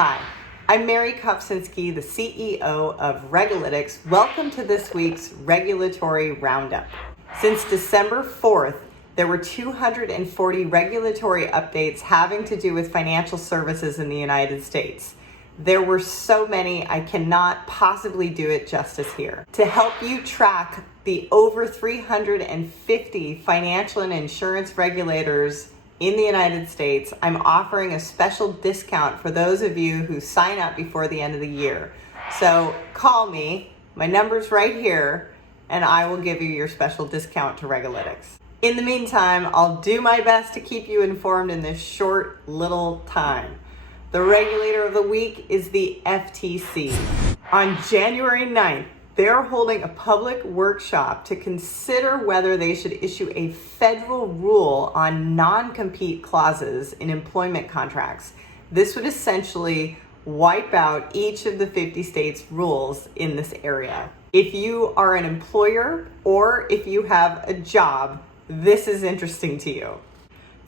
Hi, I'm Mary Kopczynski, the CEO of Regulatics. Welcome to this week's Regulatory Roundup. Since December 4th, there were 240 regulatory updates having to do with financial services in the United States. There were so many, I cannot possibly do it justice here. To help you track the over 350 financial and insurance regulators in the United States, I'm offering a special discount for those of you who sign up before the end of the year. So call me, my number's right here, and I will give you your special discount to Regulatics. In the meantime, I'll do my best to keep you informed in this short little time. The regulator of the week is the FTC. On January 9th, they're holding a public workshop to consider whether they should issue a federal rule on non-compete clauses in employment contracts. This would essentially wipe out each of the 50 states' rules in this area. If you are an employer or if you have a job, this is interesting to you.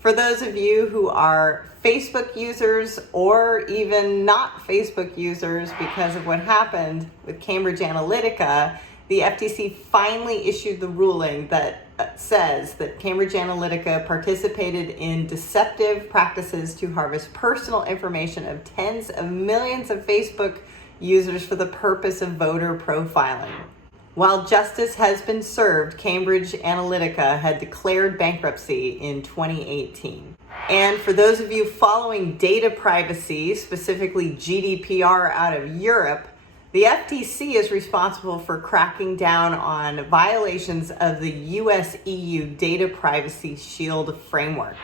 For those of you who are Facebook users or even not Facebook users because of what happened with Cambridge Analytica, the FTC finally issued the ruling that says that Cambridge Analytica participated in deceptive practices to harvest personal information of tens of millions of Facebook users for the purpose of voter profiling. While justice has been served, Cambridge Analytica had declared bankruptcy in 2018. And for those of you following data privacy, specifically GDPR out of Europe, the FTC is responsible for cracking down on violations of the US-EU Data Privacy Shield framework.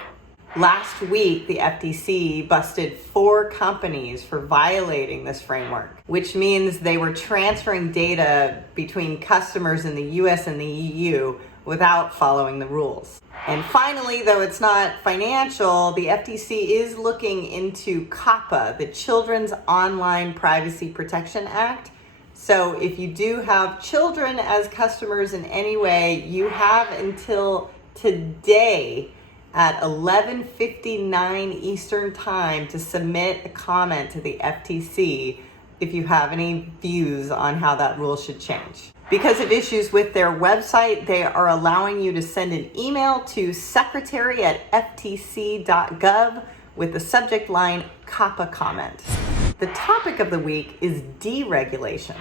Last week, the FTC busted 4 companies for violating this framework, which means they were transferring data between customers in the US and the EU without following the rules. And finally, though it's not financial, the FTC is looking into COPPA, the Children's Online Privacy Protection Act. So if you do have children as customers in any way, you have until today at 11:59 Eastern Time to submit a comment to the FTC if you have any views on how that rule should change. Because of issues with their website, they are allowing you to send an email to secretary@ftc.gov with the subject line COPPA comment. The topic of the week is deregulation.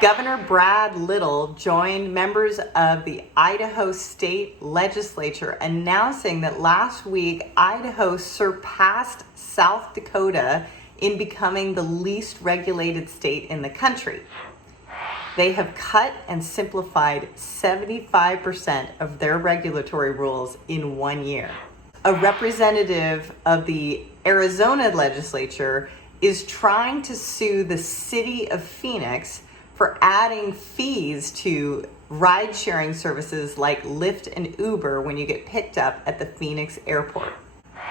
Governor Brad Little joined members of the Idaho State Legislature announcing that last week Idaho surpassed South Dakota in becoming the least regulated state in the country. They have cut and simplified 75% of their regulatory rules in 1 year. A representative of the Arizona legislature is trying to sue the city of Phoenix for adding fees to ride-sharing services like Lyft and Uber when you get picked up at the Phoenix airport.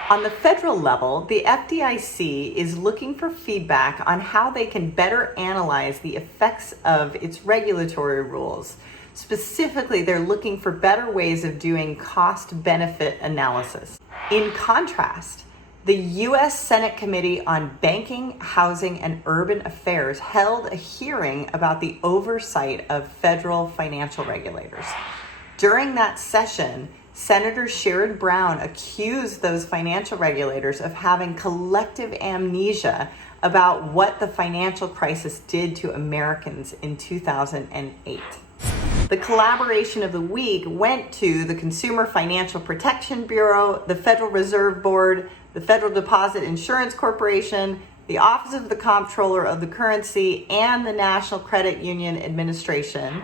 On the federal level, the FDIC is looking for feedback on how they can better analyze the effects of its regulatory rules. Specifically, they're looking for better ways of doing cost-benefit analysis. In contrast, the U.S. Senate Committee on Banking, Housing, and Urban Affairs held a hearing about the oversight of federal financial regulators. During that session, Senator Sherrod Brown accused those financial regulators of having collective amnesia about what the financial crisis did to Americans in 2008. The collaboration of the week went to the Consumer Financial Protection Bureau, the Federal Reserve Board, the Federal Deposit Insurance Corporation, the Office of the Comptroller of the Currency, and the National Credit Union Administration.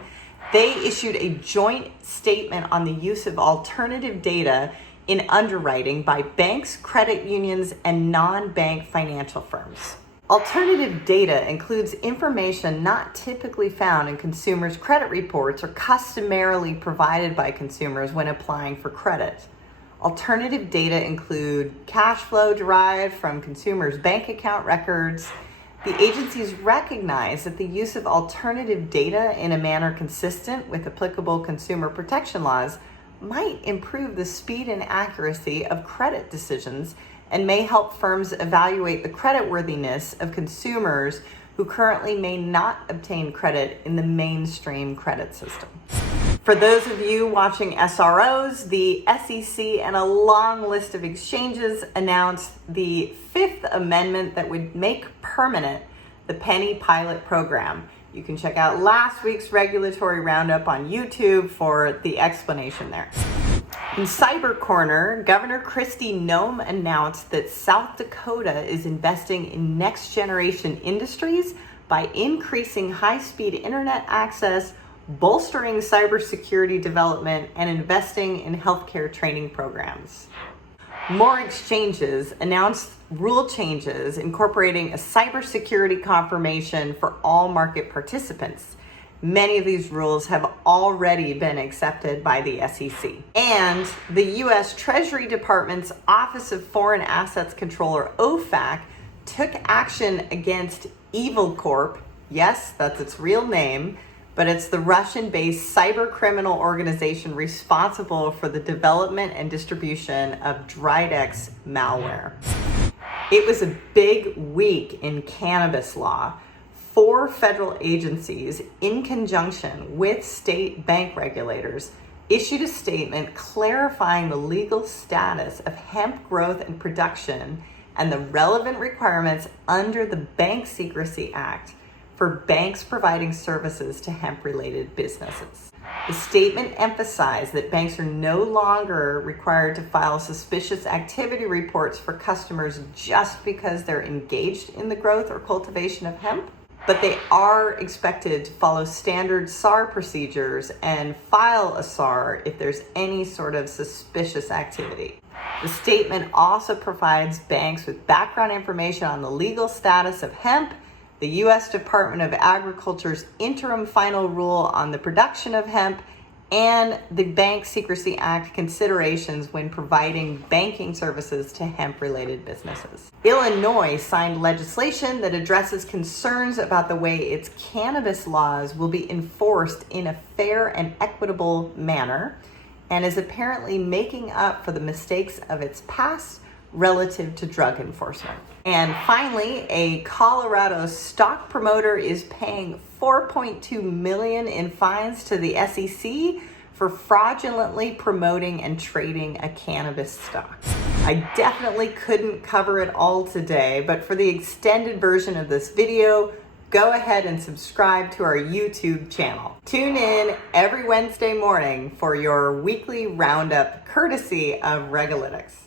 They issued a joint statement on the use of alternative data in underwriting by banks, credit unions, and non-bank financial firms. Alternative data includes information not typically found in consumers' credit reports or customarily provided by consumers when applying for credit. Alternative data include cash flow derived from consumers' bank account records. The agencies recognize that the use of alternative data in a manner consistent with applicable consumer protection laws might improve the speed and accuracy of credit decisions and may help firms evaluate the creditworthiness of consumers who currently may not obtain credit in the mainstream credit system. For those of you watching SROs, the SEC and a long list of exchanges announced the Fifth Amendment that would make permanent the penny pilot program. You can check out last week's Regulatory Roundup on YouTube for the explanation there. In Cyber Corner, Governor Kristi Noem announced that South Dakota is investing in next-generation industries by increasing high-speed internet access, bolstering cybersecurity development, and investing in healthcare training programs. More exchanges announced rule changes incorporating a cybersecurity confirmation for all market participants. Many of these rules have already been accepted by the SEC. And the U.S. Treasury Department's Office of Foreign Assets Controller, OFAC, took action against Evil Corp. Yes, that's its real name, but it's the Russian-based cyber criminal organization responsible for the development and distribution of Dridex malware. It was a big week in cannabis law. 4 federal agencies, in conjunction with state bank regulators, issued a statement clarifying the legal status of hemp growth and production and the relevant requirements under the Bank Secrecy Act for banks providing services to hemp-related businesses. The statement emphasized that banks are no longer required to file suspicious activity reports for customers just because they're engaged in the growth or cultivation of hemp, but they are expected to follow standard SAR procedures and file a SAR if there's any sort of suspicious activity. The statement also provides banks with background information on the legal status of hemp, the U.S. Department of Agriculture's interim final rule on the production of hemp, and the Bank Secrecy Act considerations when providing banking services to hemp-related businesses. Illinois signed legislation that addresses concerns about the way its cannabis laws will be enforced in a fair and equitable manner, and is apparently making up for the mistakes of its past relative to drug enforcement. And finally, a Colorado stock promoter is paying $4.2 million in fines to the SEC for fraudulently promoting and trading a cannabis stock. I definitely couldn't cover it all today, but for the extended version of this video, go ahead and subscribe to our YouTube channel. Tune in every Wednesday morning for your weekly roundup courtesy of Regulatics.